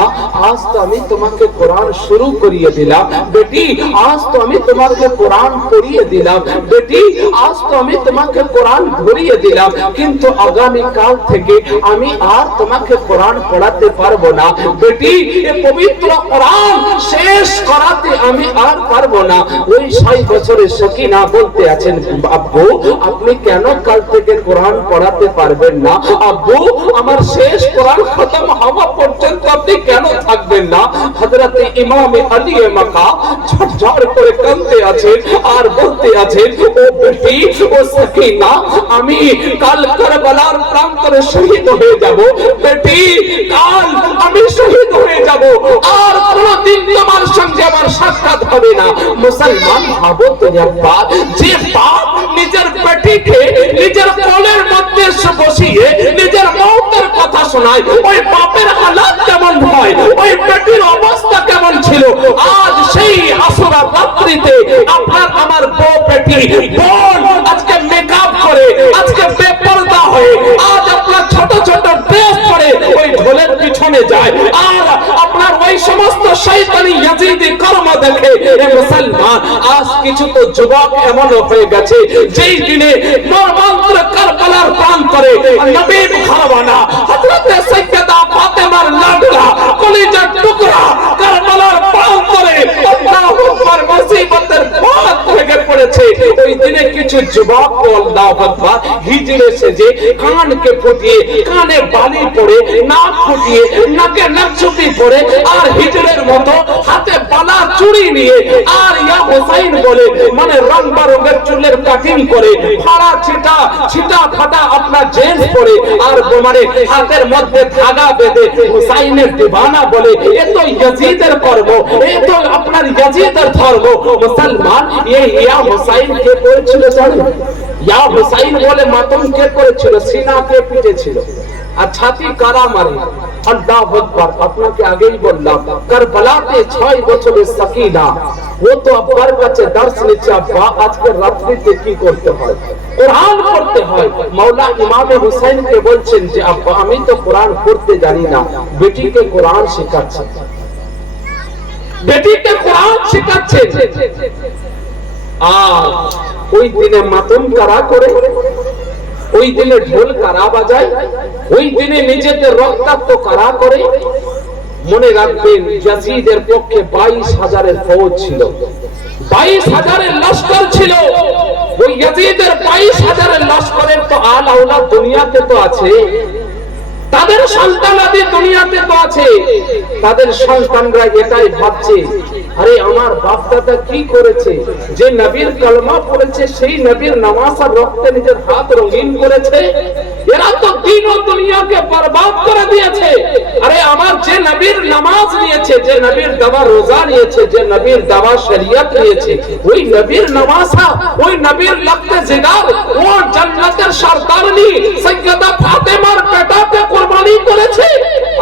আজ তো আমি তোমাকে কোরআন শুরু করিয়ে দিলাম বেটি আজ তো আমি তোমাকে কোরআন পড়িয়ে দিলাম বেটি আজ তো আমি তোমাকে কোরআন ধরিয়ে দিলাম কিন্তু আগামী কাল থেকে আমি আর তোমাকে কোরআন পড়াতে পারবো না বেটি এই পবিত্র কোরআন শেষ করাতে আমি আর পারবো না ওই 6 বছরের সাকিনা বলতে আছেন আব্বু আপনি কেন কাল থেকে কোরআন পড়াতে পারবেন না আব্বু আমার শেষ কোরআন খতম হওয়া পর্যন্ত আপনি কেন থাকবেন না হযরতে ইমামে আলী মাকা ঝরঝর করে কাঁদতে আছেন আর বলতে আছেন ও বেটি ও সাকিনা আমি কাল কারবালার প্রান্তরে শহীদ হয়ে যাব বেটি কাল আমি শহীদ হয়ে যাব আর কোনদিন তোমার সঙ্গে আমার সাক্ষাৎ হবে না মুসলমান ভাবো তো একবার যে বাপ নিজের বেটিকে নিজের কোলের মধ্যে বসিয়ে নিজের মৌতের কথা শোনায় ওই বাপের হালাত কেমন হয়, ওই বেটির অবস্থা কেমন ছিল। আজ সেই আসরার রাত্রিতে আপনার আমার বউ বেটি বোন আজকে মেকআপ করে, আজকে বেপরদা হয়ে, আজ আপনার ছোট ছোট ড্রেস পরে ওই ঢোলের পিছনে যায়, আর আপনার ওই সমস্ত শয়তানি ইয়াজিদি কর্ম দেখে এ মুসলমান। আজ কিছু তো যুবক এমন হয়ে গেছে যেই দিনে মর্মান্তিক কারবালার প্রান্তরে নবীর ঘরওয়ানা হযরত সাইয়্যিদা ফাতেমার লাডলা কলিজার টুকরা কারবালার প্রান্তরে আল্লাহু আকবার মুসিবতের বাদ থেকে পড়েছে। ওই দিনে কিছু যুবক আল্লাহু আকবার হিজড়ে সেজে কানকে ফুটিয়ে, কানে বালি পড়ে, নাক ফুটিয়ে, নাকে নাকচুপি পড়ে, আর হিজড়ের মতো হাতে বালা চুড়ি নিয়ে, আর ইয়া হোসাইন বলে মানে রং বেরঙের চুলের কাটিং করে, ফাড়া ছিটা ছিটা ফাটা আপনার জিন্স পরে, আর মানে হাতের মধ্যে ধাগা বেঁধে হোসাইনের দিওয়ানা বলে। এ তো ইয়াজিদের কর্ম, এ তো আপনার ইয়াজিদের ধর্ম। মুসলমান এই ইয়া হোসাইন কে করেছিল জানেন? ইয়া হোসাইন বলে মাতম কে করেছিল? সিনা কে পিটেছিল আর ছাতি কারা মারে। আল্লাহু আকবার। আপনাকে আগেই বললাম কারবালাতে 6 বছরের সাকিনা, ও তো আব্বার কাছে দর্শ নিচ্ছে, আব্বা আজকে রাত্রিতে কি করতে হয়? কোরআন পড়তে হয়। মাওলা ইমামে হুসাইনকে বলছেন যে আব্বা আমি তো কোরআন পড়তে জানি না, বেটিকে কোরআন শেখাচ্ছেন, বেটিকে কোরআন শেখাচ্ছেন। আর ওই দিনে মাতম কারা করে, ওই দিনে ঢোল কারা বাজায়, ওই দিনে নিজেদের রক্তাক্ত কারা করে। মনে রাখবেন ইয়াজিদের পক্ষে 22,000-এর ফৌজ ছিল, 22,000-এর লস্কর ছিল। ওই ইয়াজিদের 22,000-এর লস্করের তো আল আওলাদ দুনিয়াতে তো আছে, তাদের সন্তানাদি দুনিয়াতে তো আছে। তাদের সন্তানরা এটাই ভাবছে আরে আমার বাপ দাদা কি করেছে, যে নবীর কলমা পড়েছে, সেই নবীর নামাজ আর রক্তে নিজের হাত রঙিন করেছে, এরা তো দিন ও দুনিয়াকে বরবাদ করে দিয়েছে। আরে আমার যে নবীর নামাজ নিয়েছে, যে নবীর দাওয়া রোজা নিয়েছে, যে নবীর দাওয়া শরীয়ত নিয়েছে, ওই নবীর নামাজা, ওই নবীর লক্তে জিগার, ও জান্নাতের সরদারনি সাইয়্যিদা ফাতেমার বেটাকে কুরবানি করেছে।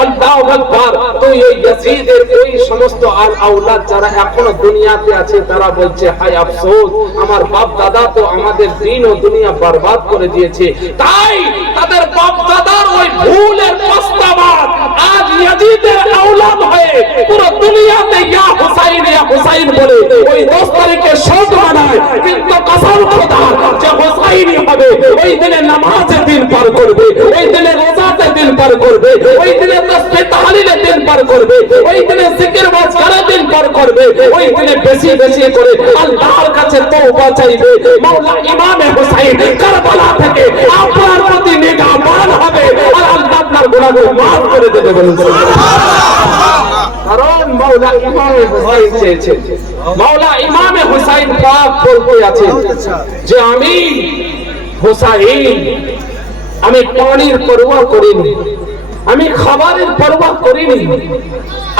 আল্লাহু আকবার। তো এই ইয়াজিদের ওই সমস্ত আল আওলাদ যারা এখনো দুনিয়াতে আছে, তারা বলছে হায় আফসোস, আমার বাপ দাদা তো আমাদের দিন ও দুনিয়া বরবাদ করে দিয়েছে। তাই তাদের বাপ দাদার ওই ভুলের পস্তাবাদ আজ ইয়াজিদের আওলাদ হয়ে পুরো দুনিয়াতে ইয়া হুসাইন বলে ওই 10 তারিখে শোক মানায়। কিন্তু কসম খোদার যে হুসাইনি হবে, ওই দিনে নামাজের দিন পার করবে, ওই দিনে রোজাতে দিন পার করবে, ওই দিনে তাসবিহ তাহলিলের দিন পার করবে, ওই দিনে জিকির ওয়াজকারের দিন পার করবে, ওই দিনে বেশি বেশি করে আল্লাহর কাছে তওবা চাইবে। মাওলা ইমামে হুসাইন কারবালা থেকে আপনার প্রতি নিগাহবান হবে, আর আল্লাহ আপনার গুনাহগুলো মাফ করে দেবে। বলুন কারণ মাওলা ইমামে হুসাইন চেয়েছেন, মাওলা ইমামে হুসাইন পাক বলতে আছেন যে আমি হুসাইন, আমি পানির পরোয়া করিনি, আমি খাবারের পরোয়া করিনি,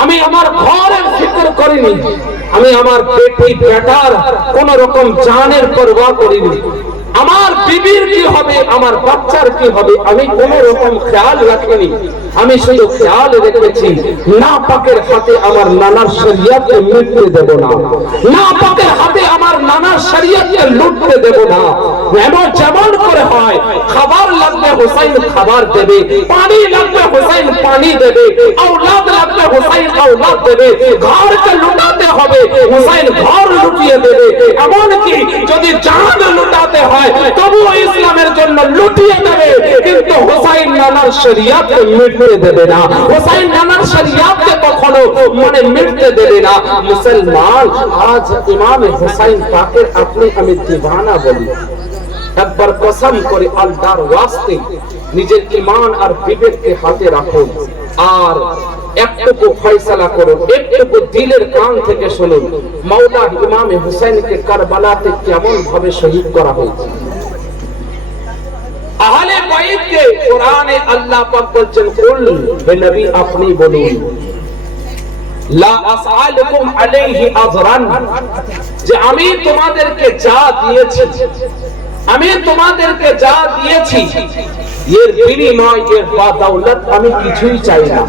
আমি আমার ঘরের ফিকর করিনি, আমি আমার বেটি বেটার কোন রকম জানের পরোয়া করিনি। আমার বিবির কি হবে, আমার বাচ্চার কি হবে, আমি কোন রকম খেয়াল রাখিনি। আমি শুধু খেয়াল রেখেছি নাপাকের হাতে আমার নানার শরীয়তকে লুটতে দেব না, নাপাকের হাতে আমার নানার শরীয়তকে লুটতে দেব না। এমন যেমন করে হয়, খাবার লাগবে হুসাইন খাবার দেবে, পানি লাগবে হুসাইন পানি দেবে, औलाद লাগবে হুসাইন औलाद দেবে, ঘরকে লুটাতে হবে হুসাইন ঘর লুটিয়ে দেবে। এমনকি যদি জান লুটাতে হয় তবুও ইসলামের জন্য লুটিয়ে দেবে, কিন্তু হুসাইন নানার শরীয়তকে মিটতে দেবে না, হুসাইন নানার শরীয়তকে কখনো মানে মিটতে দেবে না। মুসলমান আজ ইমাম হুসাইন পাকের আপনি আমি দিওয়ানা বলি। একবার কসম করে আল্লাহর ওয়াস্তে নিজের ঈমান আর বিবেককে হাতে রাখুন, আর একটুকু ফয়সালা করুন, একটুকু দিলের কান থেকে শুনুন মাওলা ইমাম হুসাইনকে কারবালাতে কেমন ভাবে শহীদ করা হয়েছে। আহলে বাইতকে কোরআনে আল্লাহ পাক বলছেন কুল, হে নবী আপনি বলুন লা আসআলুকুম আলাইহি আজরান, যে আমি তোমাদেরকে যা দিয়েছি, আমি তোমাদেরকে যা দিয়েছি এর বিনিময় এর বা দৌলত আমি কিছুই চাই না।